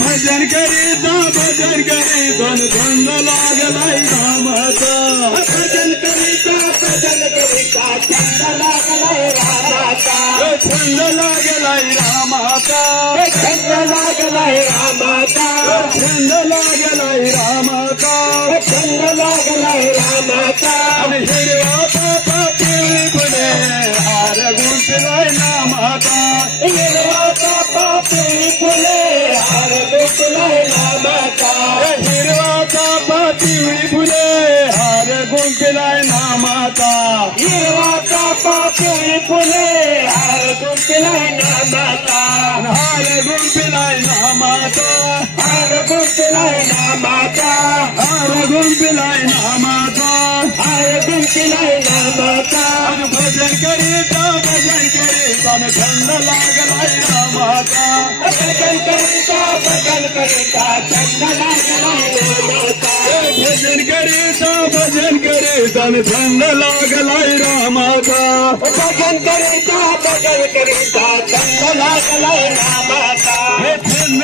भजन करीता छंद लागलाय रामाचा भजन करीता छंद लागलाय रामाचा छंद लागलाय रामाचा छंद लागलाय रामाचा छंद लागलाय रामाचा छंद लागलाय रामाचा हिरवा पापा पिवळी फुले हार गुंतलाय नामाचा हिरवा पापा पिवळी फुले हार गुंतलाय नामाचा हिरवा चापा पिवळी फुले हार गुंतलाय नामाचा हिरवा चापा पिवळी फुले हार गुंतलाय नामाचा हार गुंतलाय नामाचा हार गुंतलाय नामाचा हार गुंतलाय नामाचा हार गुंतलाय नामाचा भजन करीता छंद लागलाय रामाचा भजन करीता छंद लागलाय रामाचा भजन करीता छंद लागलाय रामाचा भजन करीता छंद लागलाय रामाचा छंद